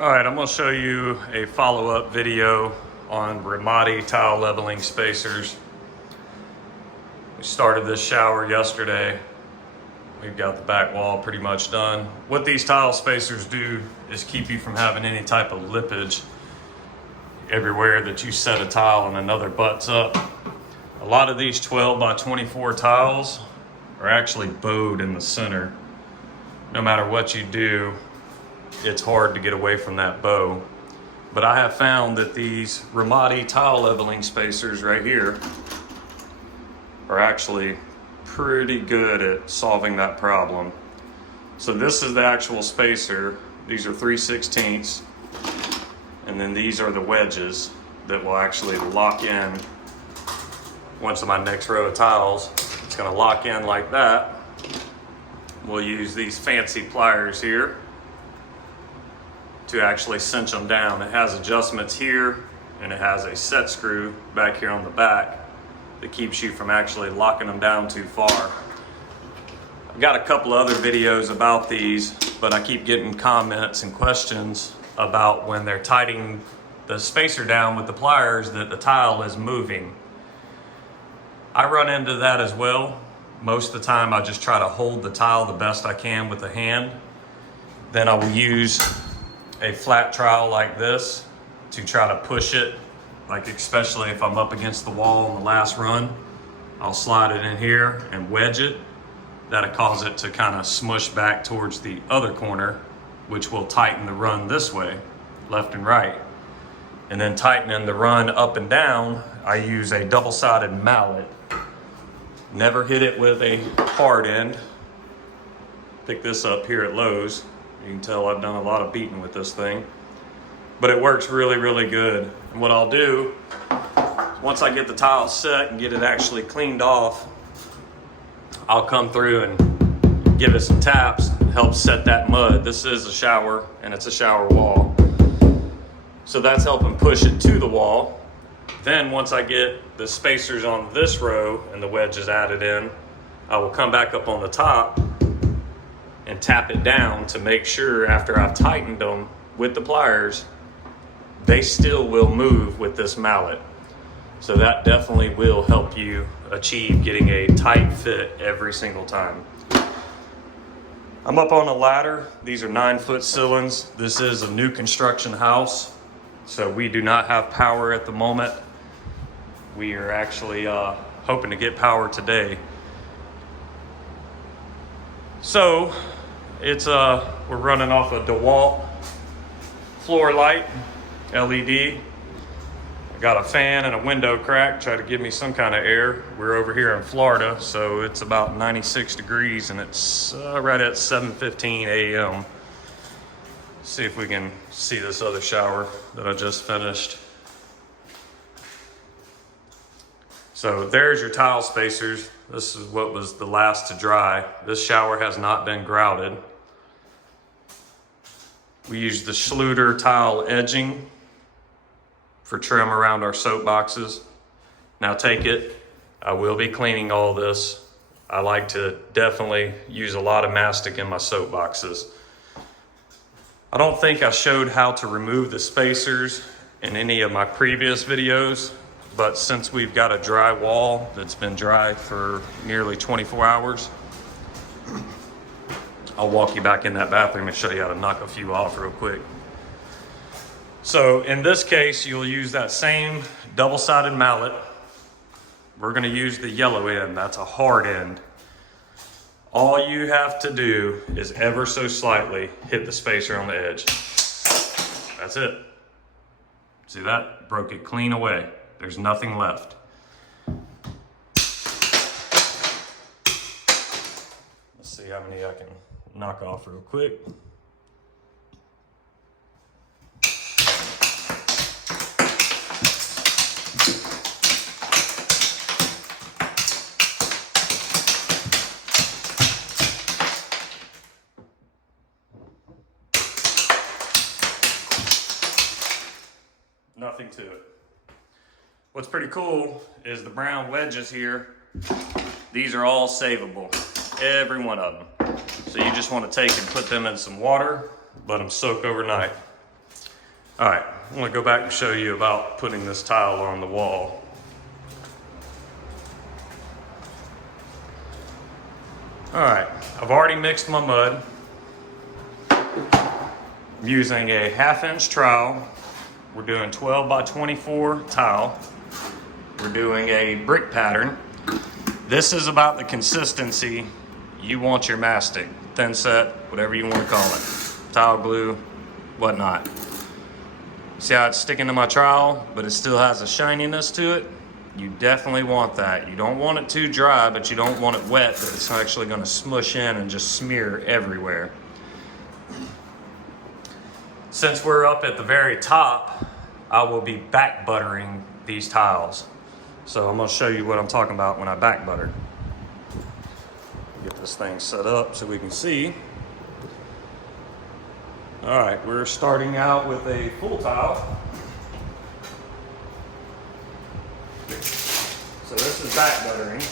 All right, I'm gonna show you a follow-up video on Ramadi tile leveling spacers. We started this shower yesterday. We've got the back wall pretty much done. What these tile spacers do is keep you from having any type of lippage everywhere that you set a tile and another butts up. A lot of these 12 by 24 tiles are actually bowed in the center. No matter what you do, it's hard to get away from that bow. But I have found that these Ramadi tile leveling spacers right here are actually pretty good at solving that problem. So this is the actual spacer. These are 3/16, and then these are the wedges that will actually lock in once my next row of tiles. It's gonna lock in like that. We'll use these fancy pliers here to actually cinch them down. It has adjustments here, and it has a set screw back here on the back that keeps you from actually locking them down too far. I've got a couple other videos about these, but I keep getting comments and questions about when they're tightening the spacer down with the pliers that the tile is moving. I run into that as well. Most of the time I just try to hold the tile the best I can with the hand. Then I will use a flat trowel like this to try to push it, like especially if I'm up against the wall on the last run. I'll slide it in here and wedge it. That'll cause it to kind of smush back towards the other corner, which will tighten the run this way, left and right. And then tightening the run up and down, I use a double-sided mallet. Never hit it with a hard end. Pick this up here at Lowe's. You can tell I've done a lot of beating with this thing, but it works really, really good. And what I'll do, once I get the tile set and get it actually cleaned off, I'll come through and give it some taps, help set that mud. This is a shower, and it's a shower wall. So that's helping push it to the wall. Then once I get the spacers on this row and the wedges added in, I will come back up on the top and tap it down to make sure after I've tightened them with the pliers, they still will move with this mallet. So that definitely will help you achieve getting a tight fit every single time. I'm up on a ladder. These are 9-foot ceilings. This is a new construction house, so we do not have power at the moment. We are actually hoping to get power today. So it's we're running off a DeWalt floor light LED. I got a fan and a window crack, try to give me some kind of air. We're over here in Florida, so it's about 96 degrees and it's right at 7:15 a.m. See if we can see this other shower that I just finished. So there's your tile spacers. This is what was the last to dry. This shower has not been grouted. We use the Schluter tile edging for trim around our soap boxes. Now take it, I will be cleaning all this. I like to definitely use a lot of mastic in my soap boxes. I don't think I showed how to remove the spacers in any of my previous videos, but since we've got a dry wall that's been dry for nearly 24 hours, I'll walk you back in that bathroom and show you how to knock a few off real quick. So in this case, you'll use that same double-sided mallet. We're gonna use the yellow end, that's a hard end. All you have to do is ever so slightly hit the spacer on the edge. That's it. See that? Broke it clean away. There's nothing left. Let's see how many I can knock off real quick. Nothing to it. What's pretty cool is the brown wedges here. These are all savable, every one of them. So you just want to take and put them in some water, let them soak overnight. All right, I'm gonna go back and show you about putting this tile on the wall. All right, I've already mixed my mud. I'm using a 1/2-inch trowel. We're doing 12 by 24 tile. We're doing a brick pattern. This is about the consistency you want your mastic, thin set, whatever you want to call it, tile glue, whatnot. See how it's sticking to my trowel, but it still has a shininess to it? You definitely want that. You don't want it too dry, but you don't want it wet that it's actually going to smush in and just smear everywhere. Since we're up at the very top, I will be back buttering these tiles. So I'm going to show you what I'm talking about when I back butter. Get this thing set up so we can see. All right, we're starting out with a full tile. So this is back buttering.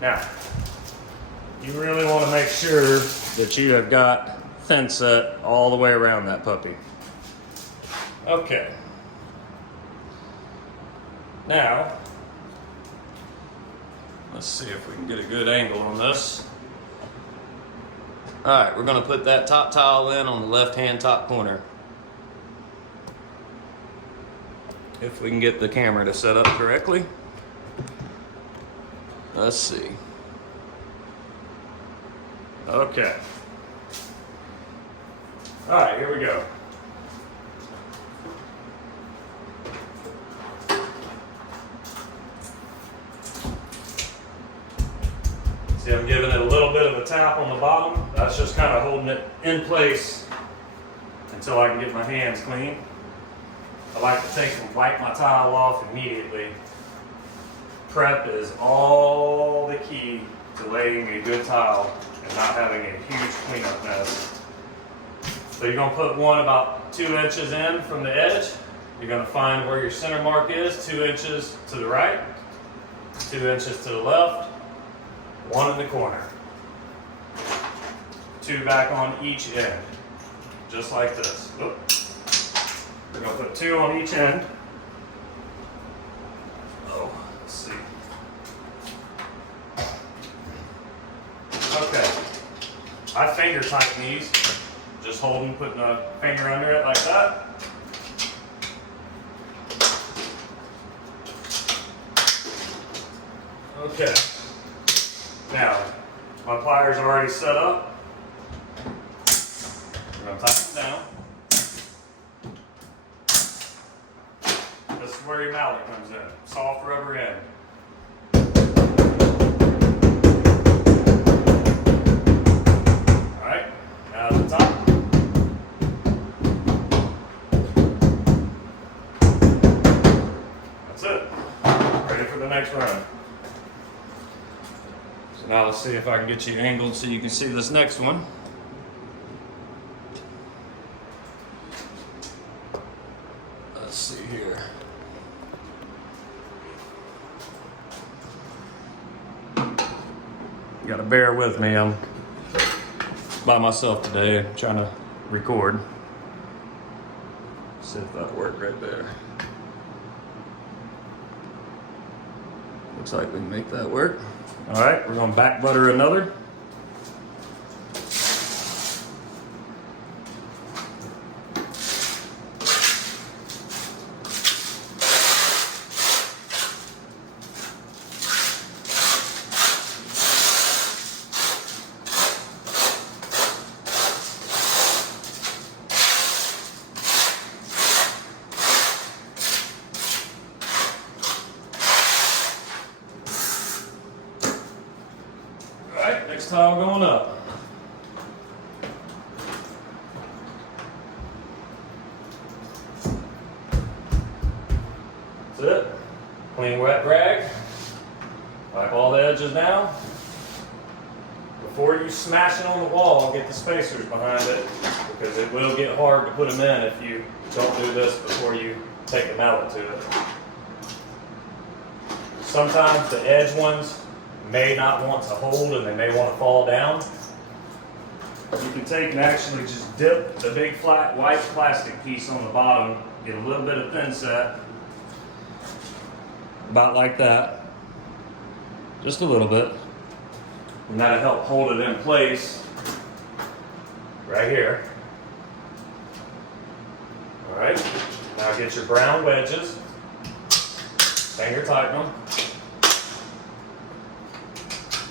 Now, you really want to make sure that you have got thin set all the way around that puppy. Okay. Now, let's see if we can get a good angle on this. All right, we're going to put that top tile in on the left-hand top corner. If we can get the camera to set up correctly. Let's see. Okay. All right, here we go. See, I'm giving it a little bit of a tap on the bottom. That's just kind of holding it in place until I can get my hands clean. I like to take and wipe my tile off immediately. Prep is all the key to laying a good tile and not having a huge cleanup mess. So you're going to put one about 2 inches in from the edge. You're going to find where your center mark is, 2 inches to the right, 2 inches to the left, 1 in the corner. 2 back on each end, just like this. Oop. We're going to put 2 on each end. Let's see. Okay. I finger tighten these. Just holding, putting a finger under it like that. Okay. Now, my pliers are already set up. We're going to tighten them down. This is where your mallet comes in. Soft rubber end. Alright, now to the top. That's it. Ready for the next run. So now let's see if I can get you angled so you can see this next one. Let's see here. You gotta bear with me, I'm by myself today, trying to record. See if that'll work right there. Looks like we can make that work. All right, we're gonna back butter another. Next tile going up. That's it. Clean wet rag. Wipe all the edges down. Before you smash it on the wall, get the spacers behind it, because it will get hard to put them in if you don't do this before you take the mallet to it. Sometimes the edge ones may not want to hold and they may want to fall down. You can take and actually just dip the big flat white plastic piece on the bottom, get a little bit of thin set, about like that, just a little bit, and that'll help hold it in place right here. All right, now get your brown wedges, finger tighten them.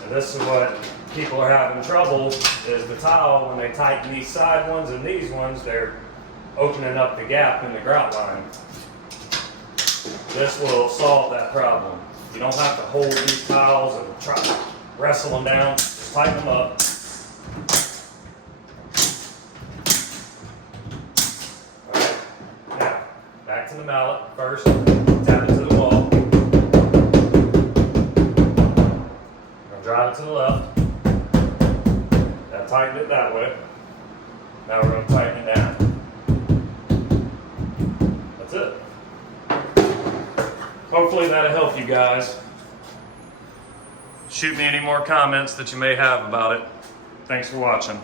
And this is what people are having trouble, is the tile, when they tighten these side ones and these ones, they're opening up the gap in the grout line. This will solve that problem. You don't have to hold these tiles and try to wrestle them down, just tighten them up. Alright, now, back to the mallet first, tap it to the wall. Drive it to the left. Now tighten it that way. Now we're going to tighten it down. That's it. Hopefully that'll help you guys. Shoot me any more comments that you may have about it. Thanks for watching.